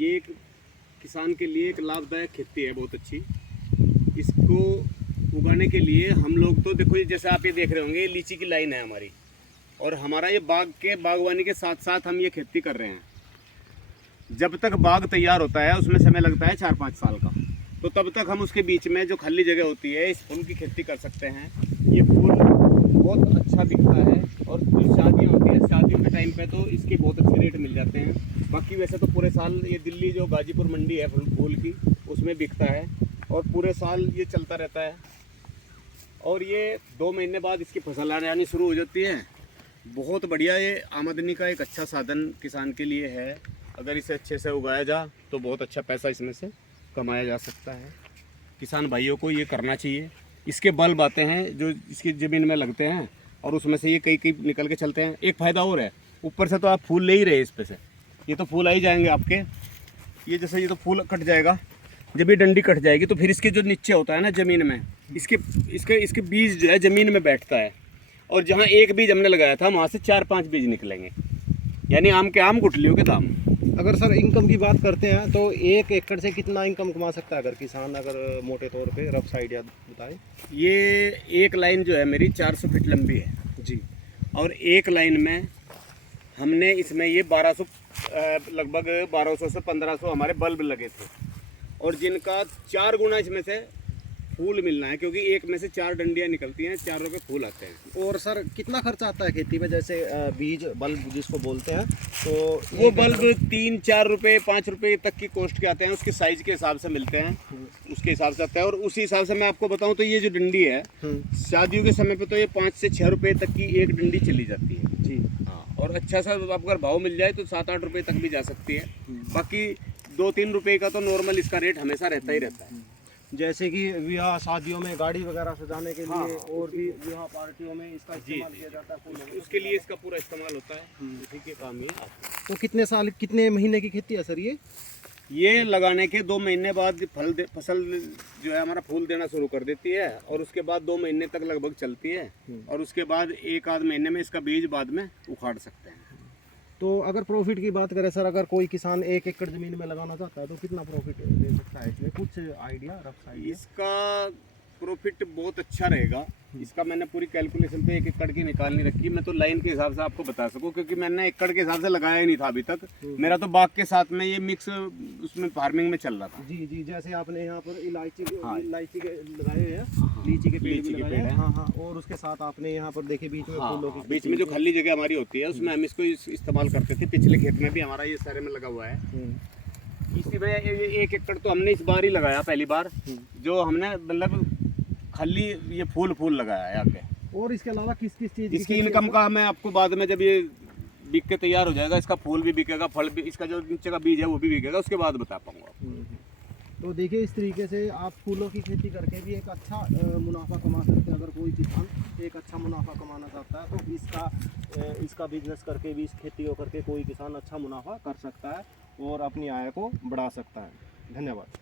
ये एक किसान के लिए एक लाभदायक खेती है, बहुत अच्छी। इसको उगाने के लिए हम लोग तो देखो, जैसे आप ये देख रहे होंगे, लीची की लाइन है हमारी, और हमारा ये बागवानी के साथ साथ हम ये खेती कर रहे हैं। जब तक बाग तैयार होता है उसमें समय लगता है 4-5 साल का, तो तब तक हम उसके बीच में जो खाली जगह होती है इस फूल की खेती कर सकते हैं। ये फूल बहुत अच्छा बिकता है, और जो शादियाँ होती है शादियों के टाइम पे तो इसके बहुत अच्छे रेट मिल जाते हैं। बाकी वैसे तो पूरे साल ये दिल्ली जो गाजीपुर मंडी है फूल की, उसमें बिकता है और पूरे साल ये चलता रहता है। और ये 2 महीने बाद इसकी फसल आनी शुरू हो जाती है। बहुत बढ़िया, ये आमदनी का एक अच्छा साधन किसान के लिए है। अगर इसे अच्छे से उगाया जा तो बहुत अच्छा पैसा इसमें से कमाया जा सकता है। किसान भाइयों को ये करना चाहिए। इसके बल्ब आते हैं जो इसकी ज़मीन में लगते हैं, और उसमें से ये कई निकल के चलते हैं। एक फ़ायदा और है, ऊपर से तो आप फूल ले ही रहे इस पे से, ये तो फूल आ ही जाएंगे आपके। ये जैसे ये तो फूल कट जाएगा, जब ये डंडी कट जाएगी तो फिर इसके जो नीचे होता है ना ज़मीन में, इसके बीज जो है ज़मीन में बैठता है, और जहाँ एक बीज हमने लगाया था वहाँ से 4-5 बीज निकलेंगे, यानी आम के आम गुठलियों के दाम। अगर सर इनकम की बात करते हैं तो 1 एकड़ से कितना इनकम कमा सकता है अगर किसान, अगर मोटे तौर पे रफ आइडिया बताएं? ये एक लाइन जो है मेरी 400 फीट लंबी है जी, और एक लाइन में हमने इसमें ये 1200 लगभग 1200 से 1500 हमारे बल्ब लगे थे, और जिनका 4 गुना इसमें से फूल मिलना है, क्योंकि एक में से 4 डंडियाँ निकलती हैं, 4 के फूल आते हैं। और सर कितना खर्चा आता है खेती में, जैसे बीज बल्ब जिसको बोलते हैं, तो वो बल्ब 3-4 रुपये 5 रुपये तक की कॉस्ट के आते हैं, उसके साइज़ के हिसाब से मिलते हैं, उसके हिसाब से आता है। और उसी हिसाब से मैं आपको बताऊं तो ये जो डंडी है शादियों के समय पे तो ये 5 से 6 रुपये तक की एक डंडी चली जाती है जी। हाँ, और अच्छा सा अगर भाव मिल जाए तो 7-8 रुपये तक भी जा सकती है। बाकी 2-3 रुपये का तो नॉर्मल इसका रेट हमेशा रहता ही रहता है। जैसे कि विवाह शादियों में गाड़ी वगैरह सजाने के लिए, हाँ, और भी विवाह पार्टियों में इसका इस्तेमाल किया जाता है फूलों का। उसके लिए इसका पूरा इस्तेमाल होता है, उसी के काम ही आता है। तो कितने महीने की खेती है सर ये लगाने के 2 महीने बाद फसल जो है हमारा फूल देना शुरू कर देती है, और उसके बाद 2 महीने तक लगभग चलती है, और उसके बाद 1-आध महीने में इसका बीज बाद में उखाड़ सकते हैं। तो अगर प्रॉफिट की बात करें सर, अगर कोई किसान 1 एकड़ ज़मीन में लगाना चाहता है तो कितना प्रॉफिट ले सकता है इसमें, कुछ आइडिया, रफ आइडिया? इसका प्रॉफिट बहुत अच्छा रहेगा। इसका मैंने पूरी कैलकुलेशन तो 1 एकड़ की निकालनी रखी, मैं तो लाइन के हिसाब से आपको बता सकूं, क्योंकि मैंने एकड़ के हिसाब से लगाया ही नहीं था अभी तक। मेरा तो बाग के साथ में ये मिक्स उसमें फार्मिंग में चल रहा था। जी जी, जैसे आपने यहाँ पर इलायची हाँ। इलायची के लगाए हैं, लीची के पेड़ भी लगाए हैं, हाँ हाँ, और उसके साथ आपने यहाँ पर देखे बीच में फूलों की बीच में जो खाली जगह हमारी होती है उसमें हम इसको इस्तेमाल करते थे। पिछले खेत में भी हमारा ये सारे में लगा हुआ है। इसी में 1 एकड़ तो हमने इस बार ही लगाया, पहली बार जो हमने मतलब खाली ये फूल लगाया है आगे। और इसके अलावा किस किस चीज़ इसकी इनकम का मैं आपको बाद में, जब ये बिक के तैयार हो जाएगा, इसका फूल भी बिकेगा, फल भी, इसका जो नीचे का बीज है वो भी बिकेगा, उसके बाद बता पाऊंगा। तो देखिए, इस तरीके से आप फूलों की खेती करके भी एक अच्छा मुनाफा कमा सकते हैं। अगर कोई किसान एक अच्छा मुनाफा कमाना चाहता है तो इसका बिजनेस करके भी, इस खेती को करके कोई किसान अच्छा मुनाफा कर सकता है और अपनी आय को बढ़ा सकता है। धन्यवाद।